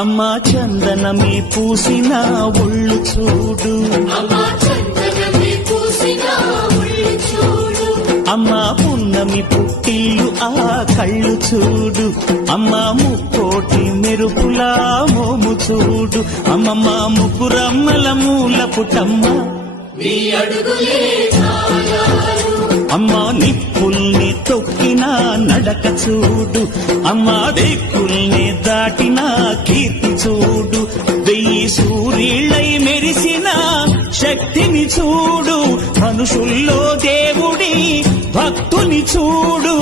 అమ్మా చందనమే పూసిన ఒళ్ళు చూడు, అమ్మా పున్నమి పుట్టిల్లు ఆ కళ్ళు చూడు, అమ్మా ముక్కోటి మెరుపులా మోము చూడు, అమ్మమ్మ ముగ్గురమ్మల మూల పుటమ్మ అమ్మా నిప్పుల్ని తొక్కిన నడక చూడు, అమ్మా దిక్కుల్ని దాటిన కీర్తి చూడు, 1000 సూర్యులై మెరిసిన శక్తిని చూడు, మనుషుల్లో దేవుడి భక్తుని చూడు.